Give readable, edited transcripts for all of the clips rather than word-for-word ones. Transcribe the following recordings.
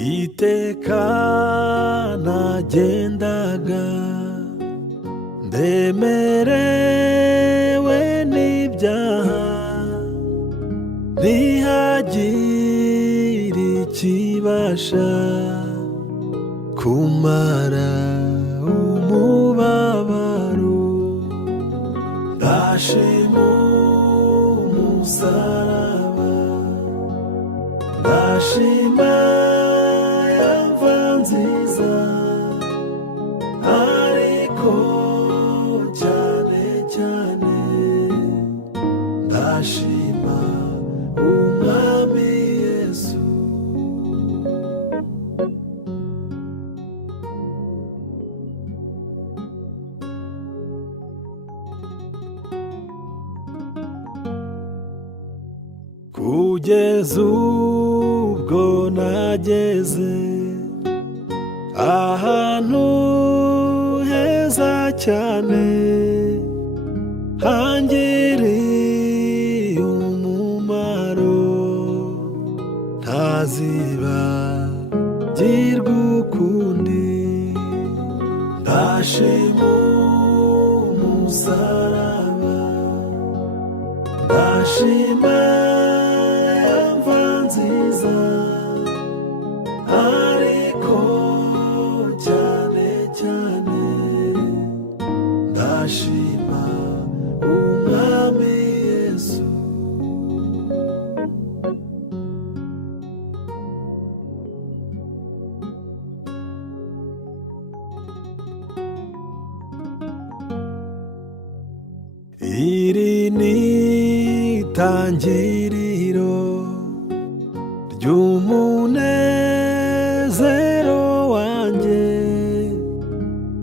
iteka nagendaga ndemerewe n'ibyaha, ntihagire ikibasha kumara umubabaro. Ndashima umusaraba, ndashima ya mva nziza, ariko cyane cyane ndashima umwami Yesu. Kugeza ubwo nageze ahantu heza cyane, hangiriye umumaro ntazibagirwa ukundi. Ndashima umusaraba, ndashima ya mva nziza, ariko cyane cyane ndashima umwami Yesu. Iri ni itangiriro ry'umunezero wanjye,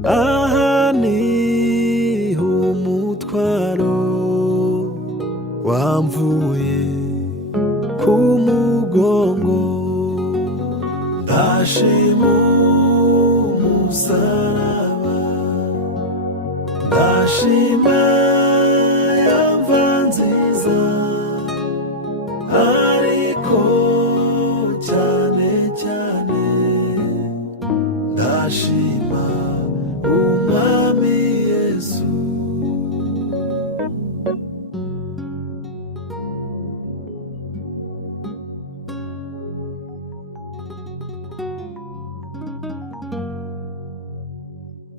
aha niho umutwaro wamvuye ku mugongo. Ndashima umusaraba, ndashima ya mva nziza, ariko cyane cyane ndashima umwami Yesu.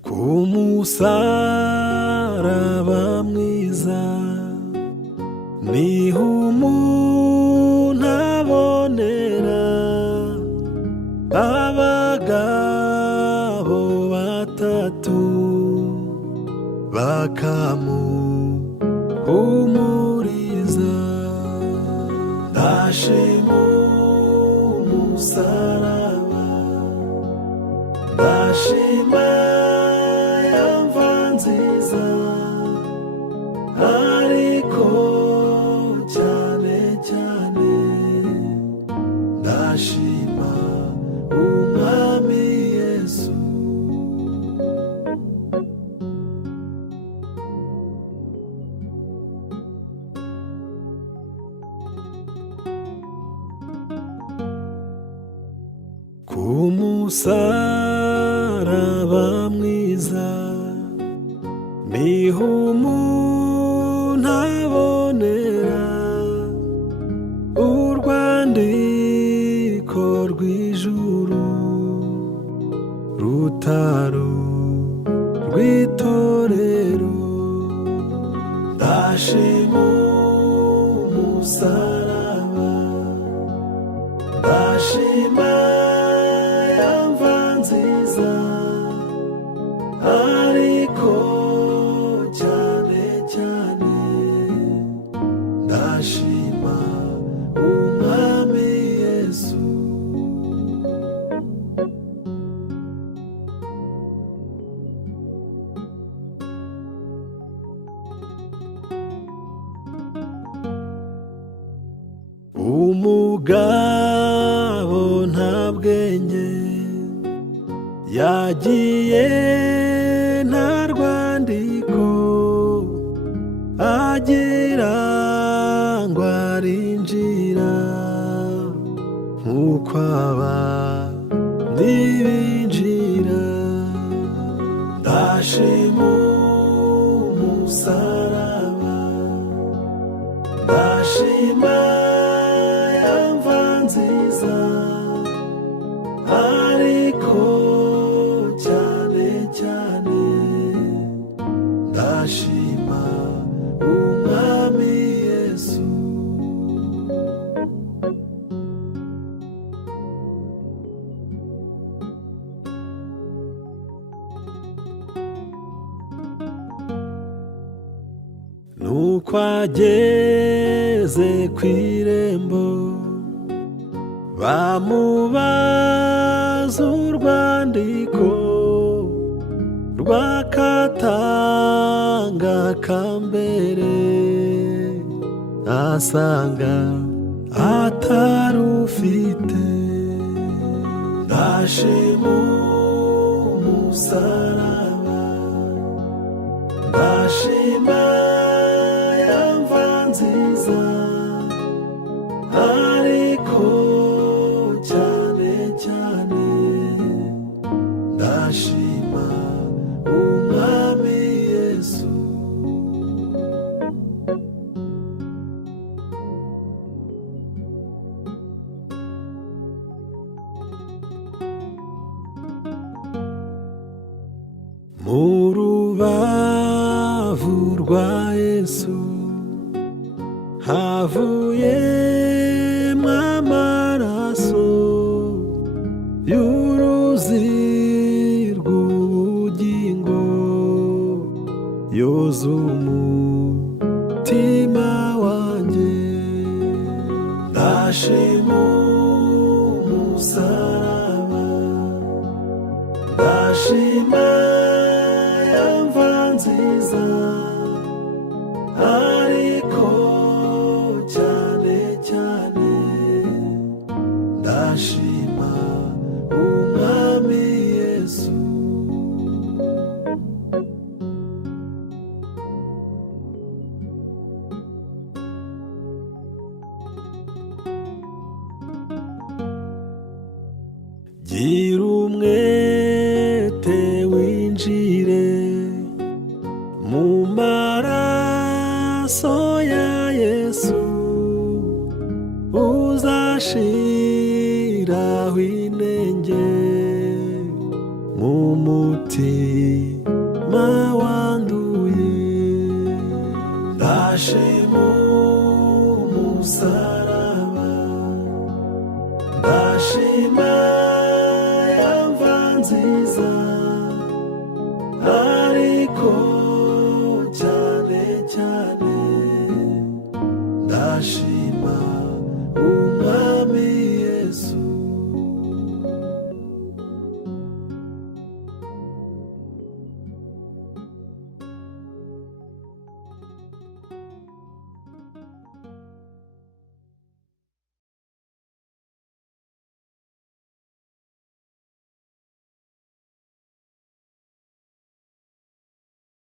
Ku musaraba mwiza niho umuntu abonera abagabo batatu bakamuhumuriza. Ndashima umusaraba, ndashima ya mva nziza, ariko cyane cyane ndashima umwami Yesu. Ku musaraba mwiza niho umuntu abonera urwandiko rw'ijuru rutaro rw'itorero. Ndashima umusaraba, ndashima ya mva nziza, ariko cyane cyane ndashima umwami Yesu. Umugabo nta bwenge yagiye nta rwandiko agira ngo arinjira nk'uko abandi ndashima umusaraba, ndashima yamva nziza, ariko cyane cyane ndashima umwami Yesu. Nuko ageze ku irembo, bamubaza urwandiko rw'akatanga ka mbere, asanga atarufite. Ndashima umusaraba, ndashima yamva nziza, ariko cyane cyane ndashima umwami Yesu. Mu rubavu rwa Yesu havuyemo amaraso y'uruzi rw'ubugingo, yoza umutima wanjye. Ndashima umusaraba, ndashima yamva nziza, ariko cyane cyane ndashima umwami Yesu. Gira umwete winjire mu maraso ya Yesu, uzashiraho inenge mu mutima wanduye. Ndashima umusaraba, ndashima yamva nziza, ariko